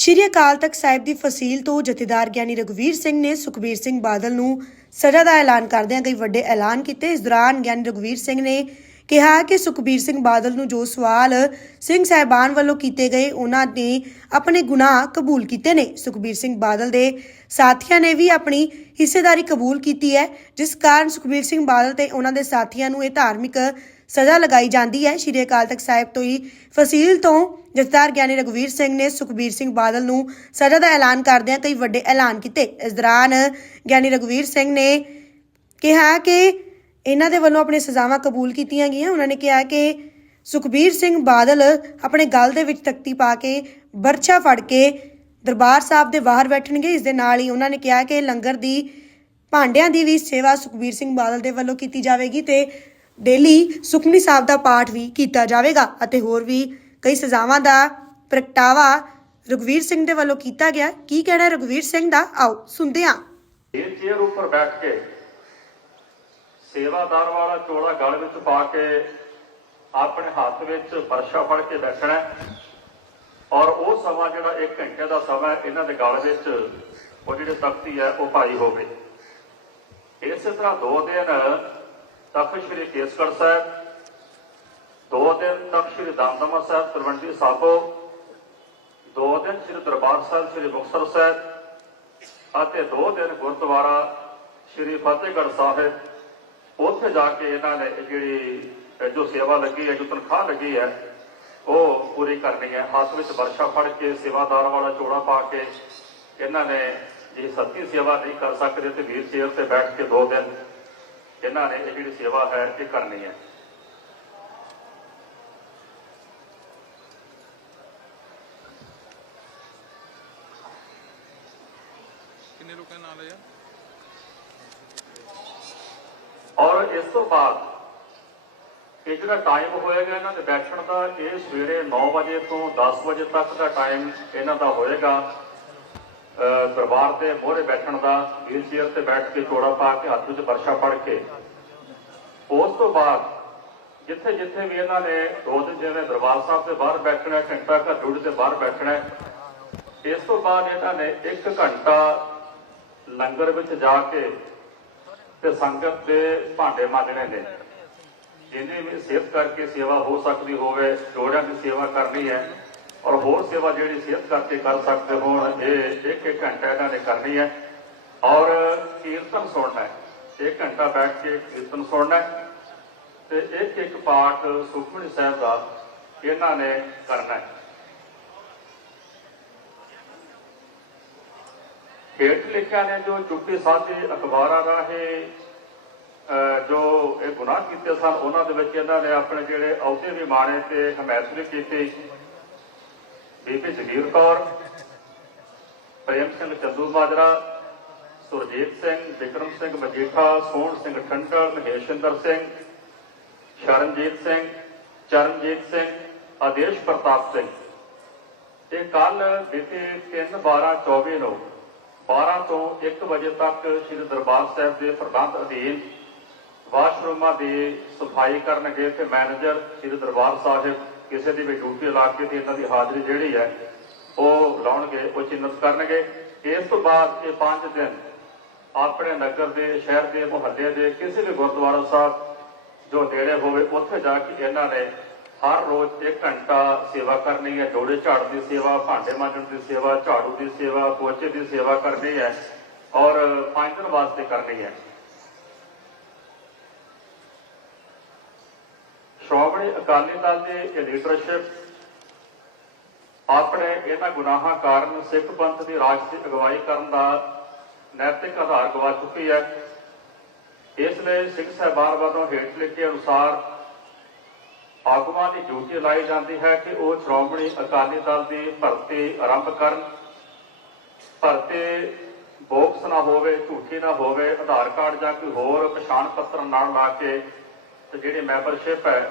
ਸ਼੍ਰੀ ਅਕਾਲ ਤਖਤ ਸਾਹਿਬ ਦੀ ਫਸੀਲ ਤੋਂ ਜਥੇਦਾਰ ਗਿਆਨੀ ਰਘਵੀਰ ਸਿੰਘ ਨੇ ਸੁਖਬੀਰ ਸਿੰਘ ਬਾਦਲ ਨੂੰ ਸਜ਼ਾ ਦਾ ਐਲਾਨ ਕਰਦਿਆਂ ਕਈ ਵੱਡੇ ਐਲਾਨ ਕੀਤੇ। ਇਸ ਦੌਰਾਨ ਗਿਆਨੀ ਰਘਵੀਰ ਸਿੰਘ ਨੇ ਕਿਹਾ ਕਿ ਸੁਖਬੀਰ ਸਿੰਘ ਬਾਦਲ ਨੂੰ ਜੋ ਸਵਾਲ ਸਿੰਘ ਸਾਹਿਬਾਨ ਵੱਲੋਂ ਕੀਤੇ ਗਏ, ਉਹਨਾਂ ਨੇ ਆਪਣੇ ਗੁਨਾਹ ਕਬੂਲ ਕੀਤੇ ਨੇ। ਸੁਖਬੀਰ ਸਿੰਘ ਬਾਦਲ ਦੇ ਸਾਥੀਆਂ ਨੇ ਵੀ ਆਪਣੀ ਹਿੱਸੇਦਾਰੀ ਕਬੂਲ ਕੀਤੀ ਹੈ। ਜਿਸ ਕਾਰਨ ਸੁਖਬੀਰ ਸਿੰਘ ਬਾਦਲ ਤੇ ਉਹਨਾਂ ਦੇ ਸਾਥੀਆਂ ਨੂੰ ਇਹ ਧਾਰਮਿਕ ਸਜ਼ਾ ਲਗਾਈ ਜਾਂਦੀ ਹੈ। ਸ਼੍ਰੀ ਅਕਾਲ ਤਖਤ ਸਾਹਿਬ ਤੋਂ ਹੀ ਫਸੀਲ ਤੋਂ ਜਥੇਦਾਰ ਗਿਆਨੀ ਰਘਵੀਰ ਸਿੰਘ ਨੇ ਸੁਖਬੀਰ ਸਿੰਘ ਬਾਦਲ ਨੂੰ ਸਜ਼ਾ ਦਾ ਐਲਾਨ ਕਰਦਿਆਂ ਕਈ ਵੱਡੇ ਐਲਾਨ ਕੀਤੇ। ਇਸ ਦੌਰਾਨ ਗਿਆਨੀ ਰਘਵੀਰ ਸਿੰਘ ਨੇ ਕਿਹਾ ਕਿ ਇਹਨਾਂ ਦੇ ਵੱਲੋਂ ਆਪਣੀ ਸਜ਼ਾਵਾਂ ਕਬੂਲ ਕੀਤੀਆਂ ਗਈਆਂ। ਉਹਨਾਂ ਨੇ ਕਿਹਾ ਕਿ ਸੁਖਬੀਰ ਸਿੰਘ ਬਾਦਲ ਆਪਣੇ ਗਲ ਦੇ ਵਿੱਚ ਤਖਤੀ ਪਾ ਕੇ ਬਰਛਾ ਫੜ ਕੇ ਦਰਬਾਰ ਸਾਹਿਬ ਦੇ ਬਾਹਰ ਬੈਠਣਗੇ। ਇਸ ਦੇ ਨਾਲ ਹੀ ਉਹਨਾਂ ਨੇ ਕਿਹਾ ਕਿ ਲੰਗਰ ਦੀ ਭਾਂਡਿਆਂ ਦੀ ਵੀ ਸੇਵਾ ਸੁਖਬੀਰ ਸਿੰਘ ਬਾਦਲ ਦੇ ਵੱਲੋਂ ਕੀਤੀ ਜਾਵੇਗੀ ਤੇ ਡੇਲੀ ਸੁਖਮਨੀ ਸਾਹਿਬ ਦਾ ਪਾਠ ਵੀ ਕੀਤਾ ਜਾਵੇਗਾ ਅਤੇ ਹੋਰ ਵੀ ਕਈ ਸਜ਼ਾਵਾਂ ਦਾ ਪ੍ਰਗਟਾਵਾ ਰਘਵੀਰ ਸਿੰਘ ਦੇ ਵੱਲੋਂ ਕੀਤਾ ਗਿਆ। ਕੀ ਕਹਿਣਾ ਹੈ ਰਘਵੀਰ ਸਿੰਘ ਦਾ? ਆਓ ਸੁਣਦੇ ਹਾਂ। ਇਹ ਚੇਅਰ ਉੱਪਰ ਬੈਠ ਕੇ ਸੇਵਾਦਾਰ ਵਾਲਾ ਚੋਲਾ ਗਲ ਵਿੱਚ ਪਾ ਕੇ ਆਪਣੇ ਹੱਥ ਵਿੱਚ ਫਰਸ਼ਾ ਫੜ ਕੇ ਬੈਠਣਾ ਔਰ ਉਹ ਸਮਾਂ ਜਿਹੜਾ 1 ਘੰਟੇ ਦਾ ਸਮਾਂ ਇਹਨਾਂ ਦੇ ਗਲ ਵਿੱਚ ਉਹ ਜਿਹੜੇ ਤਖਤੀ ਹੈ, ਉਹ ਪਾਈ ਹੋਵੇ। ਇਸੇ ਤਰ੍ਹਾਂ ਦੋ ਦਿਨ ਤਖਤ ਸ੍ਰੀ ਕੇਸਗੜ੍ਹ ਸਾਹਿਬ, ਦੋ ਦਿਨ ਤਖਤ ਸ੍ਰੀ ਦਮਦਮਾ ਸਾਹਿਬ, ਤਲਵੰਡੀ ਸਾਬੋ, ਦੋ ਦਿਨ ਸ੍ਰੀ ਦਰਬਾਰ ਸਾਹਿਬ, ਸ੍ਰੀ ਮੁਕਤਸਰ ਸਾਹਿਬ ਅਤੇ ਦੋ ਦਿਨ ਗੁਰਦੁਆਰਾ ਸ੍ਰੀ ਫਤਿਹਗੜ੍ਹ ਸਾਹਿਬ। ਉੱਥੇ ਜਾ ਕੇ ਇਹਨਾਂ ਨੇ ਜਿਹੜੀ ਜੋ ਸੇਵਾ ਲੱਗੀ ਹੈ, ਜੋ ਤਨਖਾਹ ਲੱਗੀ ਹੈ, ਉਹ ਪੂਰੀ ਕਰਨੀ ਹੈ। ਹੱਥ ਵਿੱਚ ਵਰਸ਼ਾ ਫੜ ਕੇ, ਸੇਵਾਦਾਰ ਵਾਲਾ ਚੋੜਾ ਪਾ ਕੇ ਇਹਨਾਂ ਨੇ ਜੇ ਸੱਤੀ ਸੇਵਾ ਨਹੀਂ ਕਰ ਸਕਦੇ ਤੇ ਵੀਰ ਚੇਅਰ ਤੇ ਬੈਠ ਕੇ ਦੋ ਦਿਨ ਇਹਨਾਂ ਨੇ ਇਹ ਜਿਹੜੀ ਸੇਵਾ ਹੈ ਇਹ ਕਰਨੀ ਹੈ। ਕਿੰਨੇ ਲੋਕਾਂ ਨਾਲ ਯਾਰ ਔਰ ਇਸ ਤੋਂ ਬਾਅਦ ਇਹ ਜਿਹੜਾ ਟਾਈਮ ਹੋਏਗਾ ਇਹਨਾਂ ਦੇ ਬੈਠਣ ਦਾ ਇਹ ਸਵੇਰੇ 9 ਵਜੇ ਤੋਂ 10 ਵਜੇ ਤੱਕ ਦਾ ਟਾਈਮ ਇਹਨਾਂ ਦਾ ਹੋਏਗਾ। ਦਰਬਾਰ ਦੇ ਮੋਹਰੇ ਬੈਠਣ ਦਾ ਵੀਲ ਚੇਅਰ ਤੇ ਬੈਠ ਕੇ ਚੋੜਾ ਪਾ ਕੇ ਹੱਥ ਵਿੱਚ ਵਰਸ਼ਾ ਫੜ ਕੇ। ਉਸ ਤੋਂ ਬਾਅਦ ਜਿੱਥੇ ਜਿੱਥੇ ਵੀ ਇਹਨਾਂ ਨੇ ਦੋ ਦਿਨ ਜਿਵੇਂ ਦਰਬਾਰ ਸਾਹਿਬ ਦੇ ਬਾਹਰ ਬੈਠਣਾ, ਘੰਟਾ ਘਰ ਡੂੜ ਦੇ ਬਾਹਰ ਬੈਠਣਾ, ਇਸ ਤੋਂ ਬਾਅਦ ਇਹਨਾਂ ਨੇ 1 ਘੰਟਾ ਲੰਗਰ ਵਿੱਚ ਜਾ ਕੇ ਤੇ ਸੰਗਤ ਦੇ ਭਾਂਡੇ ਮਾਂਜਣੇ ਨੇ। ਜਿਹਨੇ ਵੀ ਸਿਹਤ ਕਰਕੇ ਸੇਵਾ ਹੋ ਸਕਦੀ ਹੋਵੇ ਜੋੜਿਆਂ ਦੀ ਸੇਵਾ ਕਰਨੀ ਹੈ ਔਰ ਹੋਰ ਸੇਵਾ ਜਿਹੜੀ ਸਿਹਤ ਕਰਕੇ ਕਰ ਸਕਦੇ ਹੋਣ, ਇਹ ਇੱਕ ਇੱਕ ਘੰਟਾ ਇਹਨਾਂ ਨੇ ਕਰਨੀ ਹੈ। ਔਰ ਕੀਰਤਨ ਸੁਣਨਾ ਹੈ। ਇੱਕ ਘੰਟਾ ਬੈਠ ਕੇ ਕੀਰਤਨ ਸੁਣਨਾ ਹੈ। ਤੇ ਇੱਕ ਇੱਕ ਪਾਠ ਸੁਖਮਨੀ ਸਾਹਿਬ ਦਾ ਇਹਨਾਂ ਨੇ ਕਰਨਾ ਹੈ। ਹੇਠ ਲਿਖਿਆ ਨੇ ਜੋ ਚੁੱਪੀ ਸਾਧੇ ਅਖਬਾਰਾਂ ਰਾਹੀਂ ਅਹ ਜੋ ਇਹ ਗੁਨਾਹ ਕੀਤੇ ਸਨ, ਉਹਨਾਂ ਦੇ ਵਿੱਚ ਇਹਨਾਂ ਨੇ ਆਪਣੇ ਜਿਹੜੇ ਅਹੁਦੇ ਵੀ ਮਾਣੇ ਤੇ ਹਮਾਇਤ ਵੀ ਕੀਤੀ। ਬੀਬੀ ਜਗੀਰ ਕੌਰ, ਪ੍ਰੇਮ ਸਿੰਘ ਚੰਦੂ ਮਾਜਰਾ ਸੁਰਜੀਤ ਸਿੰਘ, ਵਿਕਰਮ ਸਿੰਘ ਮਜੀਠਾ, ਸੋਹਣ ਸਿੰਘ ਠੰਡਲ ਮਹੇਸ਼ਿੰਦਰ ਸਿੰਘ, ਸ਼ਰਨਜੀਤ ਸਿੰਘ, ਚਰਨਜੀਤ ਸਿੰਘ, ਆਦੇਸ਼ ਪ੍ਰਤਾਪ ਸਿੰਘ। ਇਹ ਕੱਲ ਬੀਤੇ 3 12 24 ਨੂੰ 12 ਤੋਂ 1 ਵਜੇ ਤੱਕ ਸ੍ਰੀ ਦਰਬਾਰ ਸਾਹਿਬ ਦੇ ਪ੍ਰਬੰਧ ਅਧੀਨ ਵਾਸ਼ਰੂਮਾਂ ਦੀ ਸਫ਼ਾਈ ਕਰਨਗੇ ਤੇ ਮੈਨੇਜਰ ਸ੍ਰੀ ਦਰਬਾਰ ਸਾਹਿਬ ਕਿਸੇ ਦੀ ਵੀ ਡਿਊਟੀ ਲਾ ਕੇ ਤੇ ਇਹਨਾਂ ਦੀ ਹਾਜ਼ਰੀ ਜਿਹੜੀ ਹੈ, ਉਹ ਲਾਉਣਗੇ, ਉਹ ਚਿੰਨਤ ਕਰਨਗੇ। ਇਸ ਤੋਂ ਬਾਅਦ ਇਹ 5 ਦਿਨ ਆਪਣੇ ਨਗਰ ਦੇ, ਸ਼ਹਿਰ ਦੇ, ਮੁਹੱਲੇ ਦੇ ਕਿਸੇ ਵੀ ਗੁਰਦੁਆਰਾ ਸਾਹਿਬ ਜੋ ਨੇੜੇ ਹੋਵੇ, ਉੱਥੇ ਜਾ ਕੇ ਇਹਨਾਂ ਨੇ ਹਰ ਰੋਜ਼ 1 ਘੰਟਾ ਸੇਵਾ ਕਰਨੀ ਹੈ। ਜੋੜੇ ਝਾੜ ਦੀ ਸੇਵਾ, ਭਾਂਡੇ ਮਾਂਜਣ ਦੀ ਸੇਵਾ, ਝਾੜੂ ਦੀ ਸੇਵਾ, ਪੋਚੇ ਦੀ ਸੇਵਾ ਕਰਨੀ ਹੈ ਔਰ 5 ਦਿਨ ਵਾਸਤੇ ਕਰਨੀ ਹੈ। ਸ਼੍ਰੋਮਣੀ ਅਕਾਲੀ ਦਲ ਦੇ ਇਹ ਲੀਡਰਸ਼ਿਪ ਆਪਣੇ ਇਹਨਾਂ ਗੁਨਾਹਾਂ ਕਾਰਨ ਸਿੱਖ ਪੰਥ ਦੀ ਰਾਜਸੀ ਅਗਵਾਈ ਕਰਨ ਦਾ ਨੈਤਿਕ ਆਧਾਰ ਗਵਾ ਚੁੱਕੀ ਹੈ। ਇਸ ਲਈ ਸਿੱਖ ਸਾਹਿਬਾਨ ਵੱਲੋਂ ਹੇਠ ਲਿਖੇ ਅਨੁਸਾਰ ਆਗੂਆਂ ਦੀ ਡਿਊਟੀ ਲਾਈ ਜਾਂਦੀ ਹੈ ਕਿ ਉਹ ਸ਼੍ਰੋਮਣੀ ਅਕਾਲੀ ਦਲ ਦੀ ਭਰਤੀ ਆਰੰਭ ਕਰਨ। ਭਰਤੀ ਬੋਕਸ ਨਾ ਹੋਵੇ, ਝੂਠੀ ਨਾ ਹੋਵੇ, ਆਧਾਰ ਕਾਰਡ ਜਾਂ ਕੋਈ ਹੋਰ ਪਛਾਣ ਪੱਤਰ ਨਾਲ ਲਾ ਕੇ ਤੇ ਜਿਹੜੀ ਮੈਂਬਰਸ਼ਿਪ ਹੈ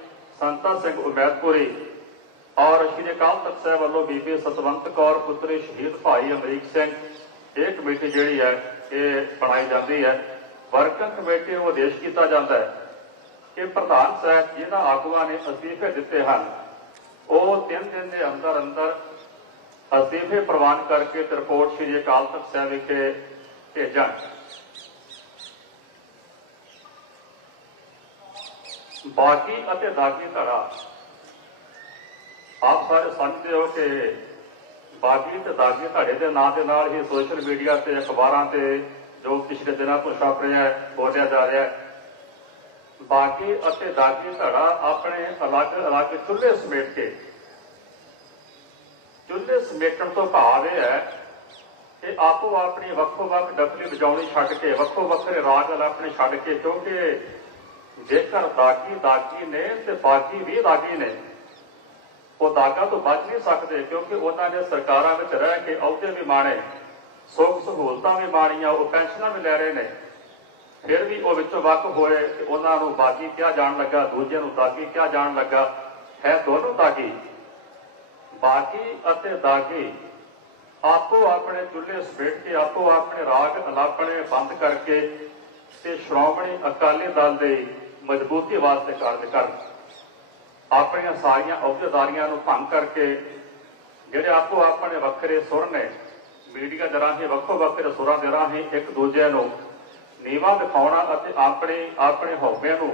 ਸੰਤਾ ਸਿੰਘ ਉਮੈਦਪੁਰੀ ਔਰ ਸ਼੍ਰੀ ਅਕਾਲ ਤਖਤ ਸਾਹਿਬ ਵੱਲੋਂ ਬੀਬੀ ਸਤਵੰਤ ਕੌਰ ਪੁੱਤਰੀ ਸ਼ਹੀਦ ਭਾਈ ਅਮਰੀਕ ਸਿੰਘ। ਇਹ ਕਮੇਟੀ ਜਿਹੜੀ ਹੈ, ਇਹ ਬਣਾਈ ਜਾਂਦੀ ਹੈ। ਵਰਕਿੰਗ ਕਮੇਟੀ ਨੂੰ ਆਦੇਸ਼ ਕੀਤਾ ਜਾਂਦਾ ਹੈ ਕਿ ਪ੍ਰਧਾਨ ਸਾਹਿਬ ਜਿਹਨਾਂ ਆਗੂਆਂ ਨੇ ਅਸਤੀਫੇ ਦਿੱਤੇ ਹਨ, ਉਹ ਤਿੰਨ ਦਿਨ ਦੇ ਅੰਦਰ ਅੰਦਰ ਅਸਤੀਫੇ ਪ੍ਰਵਾਨ ਕਰਕੇ ਰਿਪੋਰਟ ਸ਼੍ਰੀ ਅਕਾਲ ਤਖਤ ਸਾਹਿਬ ਵਿਖੇ ਭੇਜਣ। ਬਾਗੀ ਅਤੇ ਦਾਗੀ ਧੜਾ। ਆਪ ਸਾਰੇ ਸਮਝਦੇ ਹੋ ਕਿ ਬਾਗੀ ਤੇ ਦਾਗੀ ਧੜੇ ਦੇ ਨਾਂ ਦੇ ਨਾਲ ਹੀ ਸੋਸ਼ਲ ਮੀਡੀਆ ਤੇ ਅਖਬਾਰਾਂ ਤੇ ਜੋ ਪਿਛਲੇ ਦਿਨਾਂ ਤੋਂ ਛਪ ਰਿਹਾ ਹੈ, ਬੋਲਿਆ ਜਾ ਰਿਹਾ ਹੈ। ਬਾਗੀ ਅਤੇ ਦਾਗੀ ਧੜਾ ਆਪਣੇ ਅਲੱਗ-ਅਲੱਗ ਚੁੱਲ੍ਹੇ ਸਮੇਟ ਕੇ। ਚੁੱਲ੍ਹੇ ਸਮੇਟਣ ਤੋਂ ਭਾਵ ਇਹ ਹੈ ਕਿ ਆਪੋ ਆਪਣੀ ਵੱਖੋ ਵੱਖ ਡਫਲੀ ਵਜਾਉਣੀ ਛੱਡ ਕੇ, ਵੱਖੋ ਵੱਖਰੇ ਰਾਗ ਆਪਣੇ ਛੱਡ ਕੇ, ਕਿਉਂਕਿ ਜੇਕਰ ਦਾਗੀ ਦਾਗੀ ਨੇ ਤੇ ਬਾਕੀ ਵੀ ਦਾਗੀ ਨੇ, ਉਹ ਦਾਗਾ ਤੋਂ ਬਚ ਨਹੀਂ ਸਕਦੇ ਕਿਉਂਕਿ ਉਹਨਾਂ ਨੇ ਸਰਕਾਰਾਂ ਵਿੱਚ ਰਹਿ ਕੇ ਅਹੁਦੇ ਵੀ ਮਾਣੇ, ਸੁੱਖ ਸਹੂਲਤਾਂ ਵੀ ਮਾਣੀਆਂ, ਉਹ ਪੈਨਸ਼ਨਾਂ ਵੀ ਲੈ ਰਹੇ ਨੇ। ਫਿਰ ਵੀ ਉਹ ਵਿੱਚੋਂ ਵੱਖ ਹੋਏ ਕਿ ਉਹਨਾਂ ਨੂੰ ਬਾਗੀ ਕਿਹਾ ਜਾਣ ਲੱਗਾ ਦੂਜਿਆਂ ਨੂੰ ਦਾਗੀ ਕਿਹਾ ਜਾਣ ਲੱਗਾ। ਹੈ ਦੋਨੋਂ ਦਾਗੀ। ਬਾਗੀ ਅਤੇ ਦਾਗੀ ਆਪੋ ਆਪਣੇ ਚੁੱਲ੍ਹੇ ਸਮੇਟ ਕੇ, ਆਪੋ ਆਪਣੇ ਰਾਗ ਅਲਾਪਣੇ ਬੰਦ ਕਰਕੇ ਤੇ ਸ਼੍ਰੋਮਣੀ ਅਕਾਲੀ ਦਲ ਦੇ ਮਜ਼ਬੂਤੀ ਵਾਸਤੇ ਕਾਰਜ ਕਰਨ। ਆਪਣੀਆਂ ਸਾਰੀਆਂ ਅਹੁਦੇਦਾਰੀਆਂ ਨੂੰ ਭੰਗ ਕਰਕੇ ਜਿਹੜੇ ਆਪੋ ਆਪਣੇ ਵੱਖਰੇ ਸੁਰ ਨੇ, ਮੀਡੀਆ ਦੇ ਰਾਹੀਂ, ਵੱਖੋ ਵੱਖਰੇ ਸੁਰਾਂ ਦੇ ਰਾਹੀਂ ਇੱਕ ਦੂਜੇ ਨੂੰ ਨੀਵਾ ਦਿਖਾਉਣਾ ਅਤੇ ਆਪਣੇ ਆਪਣੇ ਹਉਮੈ ਨੂੰ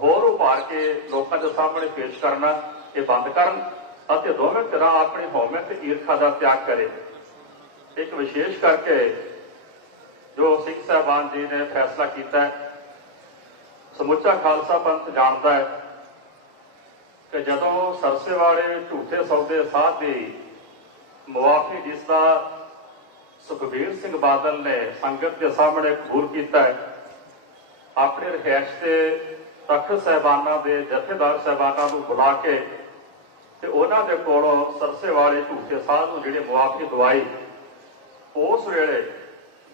ਹੋਰ ਉਭਾਰ ਕੇ ਲੋਕਾਂ ਦੇ ਸਾਹਮਣੇ ਪੇਸ਼ ਕਰਨਾ, ਇਹ ਬੰਦ ਕਰਨ ਅਤੇ ਦੋਵੇਂ ਤਰ੍ਹਾਂ ਆਪਣੇ ਹਉਮੈ ਤੇ ਈਰਖਾ ਦਾ ਤਿਆਗ ਕਰੇ। ਇੱਕ ਵਿਸ਼ੇਸ਼ ਕਰਕੇ ਜੋ ਸਿੰਘ ਸਾਹਿਬਾਨ ਜੀ ਨੇ ਫੈਸਲਾ ਕੀਤਾ ਹੈ ਸਮੁੱਚਾ ਖਾਲਸਾ ਪੰਥ ਜਾਣਦਾ ਹੈ ਕਿ ਜਦੋਂ ਸਰਸੇ ਵਾਲੇ ਝੂਠੇ ਸੌਦੇ ਸਾਧ ਦੇ ਮੁਆਫੀ ਜਿਸ ਦਾ ਸੁਖਬੀਰ ਸਿੰਘ ਬਾਦਲ ਨੇ ਸੰਗਤ ਦੇ ਸਾਹਮਣੇ ਕਬੂਲ ਕੀਤਾ ਹੈ, ਆਪਣੇ ਰਹਿਸ਼ ਤੇ ਤਖਤ ਸਹਿਬਾਨਾ ਦੇ ਜਥੇਦਾਰ ਸਹਿਬਾਨਾ ਨੂੰ ਬੁਲਾ ਕੇ ਤੇ ਉਹਨਾਂ ਦੇ ਕੋਲੋਂ ਸਰਸੇ ਵਾਲੇ ਝੂਠੇ ਸਾਧ ਨੂੰ ਜਿਹੜੇ ਮੁਆਫੀ ਦਵਾਈ, ਉਸ ਵੇਲੇ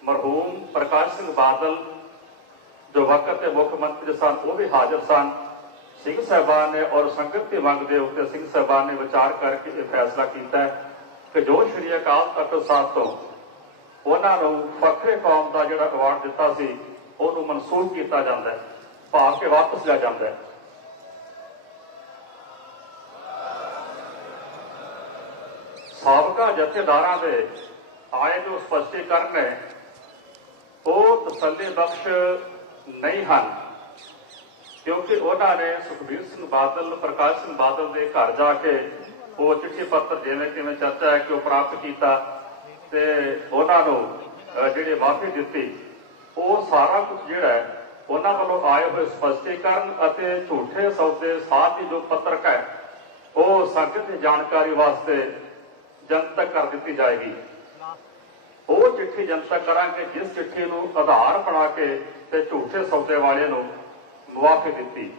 ਮਰਹੂਮ ਪ੍ਰਕਾਸ਼ ਸਿੰਘ ਬਾਦਲ ਜੋ ਵਕਤ ਦੇ ਮੁੱਖ ਮੰਤਰੀ ਸਨ, ਉਹ ਵੀ ਹਾਜ਼ਰ ਸਨ। ਸਿੰਘ ਸਾਹਿਬਾਨ ਨੇ ਔਰ ਸੰਗਤ ਦੀ ਮੰਗ ਦੇ ਉੱਤੇ ਸਿੰਘ ਸਾਹਿਬਾਨ ਨੇ ਵਿਚਾਰ ਕਰਕੇ ਇਹ ਫੈਸਲਾ ਕੀਤਾ ਕਿ ਜੋ ਸ਼੍ਰੀ ਅਕਾਲ ਤਖਤ ਸਾਹਿਬ ਤੋਂ ਉਹਨਾਂ ਨੂੰ ਫਖਰੇ ਕੌਮ ਦਾ ਜਿਹੜਾ ਅਵਾਰਡ ਦਿੱਤਾ ਸੀ, ਉਹਨੂੰ ਮਨਸੂਖ ਕੀਤਾ ਜਾਂਦਾ ਹੈ, ਭਾਵ ਕਿ ਵਾਪਸ ਲਿਆ ਜਾਂਦਾ ਹੈ। ਸਾਬਕਾ ਜਥੇਦਾਰਾਂ ਦੇ ਆਏ ਜੋ ਸਪਸ਼ਟੀਕਰਨ ਨੇ, ਉਹ ਤਸੱਲੀ ਬਖਸ਼ ਨਹੀਂ ਹਨ। ਕਿਉਂਕਿ ਉਹਨਾਂ ਨੇ ਸੁਖਬੀਰ ਸਿੰਘ ਬਾਦਲ, ਪ੍ਰਕਾਸ਼ ਸਿੰਘ ਬਾਦਲ ਦੇ ਘਰ ਜਾ ਕੇ ਉਹ ਚਿੱਠੀ ਪੱਤਰ ਜਿਵੇਂ ਕਿਵੇਂ ਚਰਚਾ ਹੈ ਕਿ ਉਹ ਪ੍ਰਾਪਤ ਕੀਤਾ ਤੇ ਉਹਨਾਂ ਨੂੰ ਜਿਹੜੇ ਮਾਫੀ ਦਿੱਤੀ, ਉਹ ਸਾਰਾ ਕੁਝ ਜਿਹੜਾ ਹੈ, ਉਹਨਾਂ ਵੱਲੋਂ ਆਏ ਹੋਏ ਸਪਸ਼ਟੀਕਰਨ ਅਤੇ ਝੂਠੇ ਸੌਦੇ ਸਾਥ ਦੀ ਜੋ ਪੱਤਰਕ ਹੈ, ਉਹ ਸੰਗਤ ਦੀ ਜਾਣਕਾਰੀ ਵਾਸਤੇ ਜਨਤਕ ਕਰ ਦਿੱਤੀ ਜਾਏਗੀ। ਉਹ ਚਿੱਠੀ ਜਨਤਕ ਕਰਾਂਗੇ, ਜਿਸ ਚਿੱਠੀ ਨੂੰ ਆਧਾਰ ਬਣਾ ਕੇ ਤੇ ਝੂਠੇ ਸੌਦੇ ਵਾਲਿਆਂ ਨੂੰ ਮੁਆਫੀ ਦਿੱਤੀ।